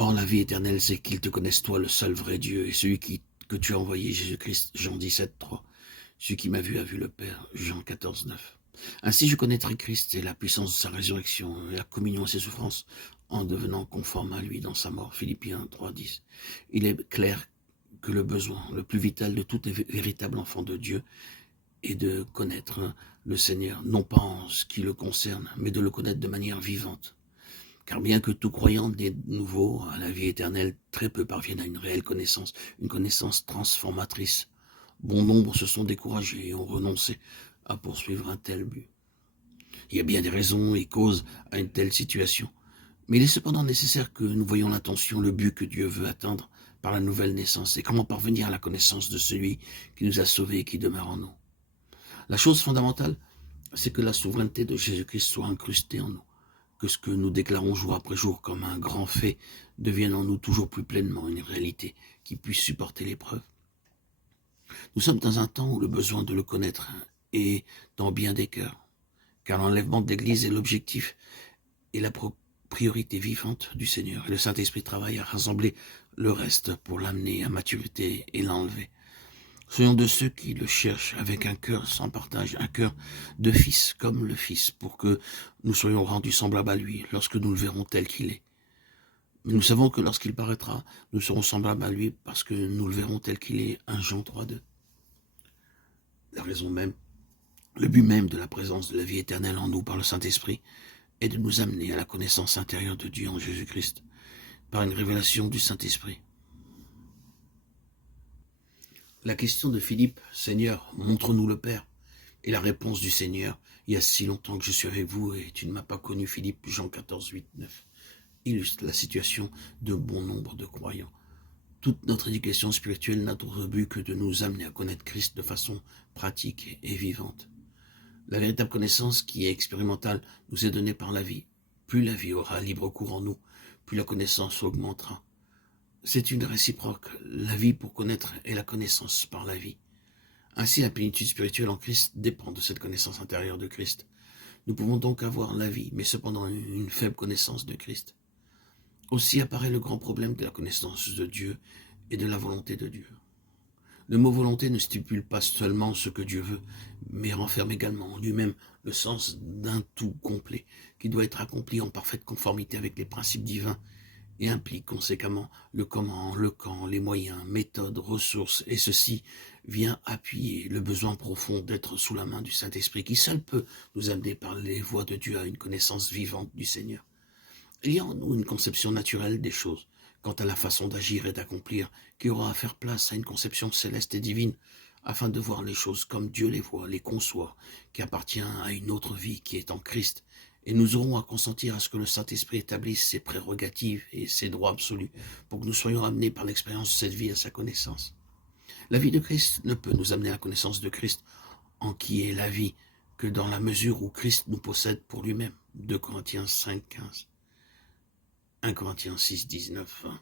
Or, la vie éternelle, c'est qu'ils te connaissent toi, le seul vrai Dieu, et celui que tu as envoyé, Jésus-Christ, Jean 17,3. Celui qui m'a vu a vu le Père, Jean 14,9. Ainsi je connaîtrai Christ et la puissance de sa résurrection et la communion à ses souffrances en devenant conforme à lui dans sa mort, Philippiens 3,10. Il est clair que le besoin le plus vital de tout véritable enfant de Dieu est de connaître le Seigneur, non pas en ce qui le concerne, mais de le connaître de manière vivante. Car bien que tout croyant né de nouveau à la vie éternelle, très peu parviennent à une réelle connaissance, une connaissance transformatrice. Bon nombre se sont découragés et ont renoncé à poursuivre un tel but. Il y a bien des raisons et causes à une telle situation, mais il est cependant nécessaire que nous voyions l'intention, le but que Dieu veut atteindre par la nouvelle naissance et comment parvenir à la connaissance de celui qui nous a sauvés et qui demeure en nous. La chose fondamentale, c'est que la souveraineté de Jésus-Christ soit incrustée en nous, que ce que nous déclarons jour après jour comme un grand fait devienne en nous toujours plus pleinement une réalité qui puisse supporter l'épreuve. Nous sommes dans un temps où le besoin de le connaître est dans bien des cœurs, car l'enlèvement de l'Église est l'objectif et la priorité vivante du Seigneur. Et le Saint-Esprit travaille à rassembler le reste pour l'amener à maturité et l'enlever. Soyons de ceux qui le cherchent avec un cœur sans partage, un cœur de fils comme le Fils, pour que nous soyons rendus semblables à lui lorsque nous le verrons tel qu'il est. Mais nous savons que lorsqu'il paraîtra, nous serons semblables à lui parce que nous le verrons tel qu'il est, 1 Jean 3,2. La raison même, le but même de la présence de la vie éternelle en nous par le Saint-Esprit est de nous amener à la connaissance intérieure de Dieu en Jésus-Christ, par une révélation du Saint-Esprit. La question de Philippe, « Seigneur, montre-nous le Père » et la réponse du Seigneur, « Il y a si longtemps que je suis avec vous et tu ne m'as pas connu, Philippe » Jean 14, 8, 9, illustre la situation de bon nombre de croyants. Toute notre éducation spirituelle n'a d'autre but que de nous amener à connaître Christ de façon pratique et vivante. La véritable connaissance qui est expérimentale nous est donnée par la vie. Plus la vie aura libre cours en nous, plus la connaissance augmentera. C'est une réciproque, la vie pour connaître et la connaissance par la vie. Ainsi, la plénitude spirituelle en Christ dépend de cette connaissance intérieure de Christ. Nous pouvons donc avoir la vie, mais cependant une faible connaissance de Christ. Aussi apparaît le grand problème de la connaissance de Dieu et de la volonté de Dieu. Le mot volonté ne stipule pas seulement ce que Dieu veut, mais renferme également en lui-même le sens d'un tout complet, qui doit être accompli en parfaite conformité avec les principes divins et implique conséquemment le comment, le quand, les moyens, méthodes, ressources, et ceci vient appuyer le besoin profond d'être sous la main du Saint-Esprit, qui seul peut nous amener par les voies de Dieu à une connaissance vivante du Seigneur. Il y a en nous une conception naturelle des choses, quant à la façon d'agir et d'accomplir, qui aura à faire place à une conception céleste et divine, afin de voir les choses comme Dieu les voit, les conçoit, qui appartient à une autre vie qui est en Christ, et nous aurons à consentir à ce que le Saint-Esprit établisse ses prérogatives et ses droits absolus, pour que nous soyons amenés par l'expérience de cette vie à sa connaissance. La vie de Christ ne peut nous amener à la connaissance de Christ, en qui est la vie, que dans la mesure où Christ nous possède pour lui-même. 2 Corinthiens 5, 15. 1 Corinthiens 6, 19, 20.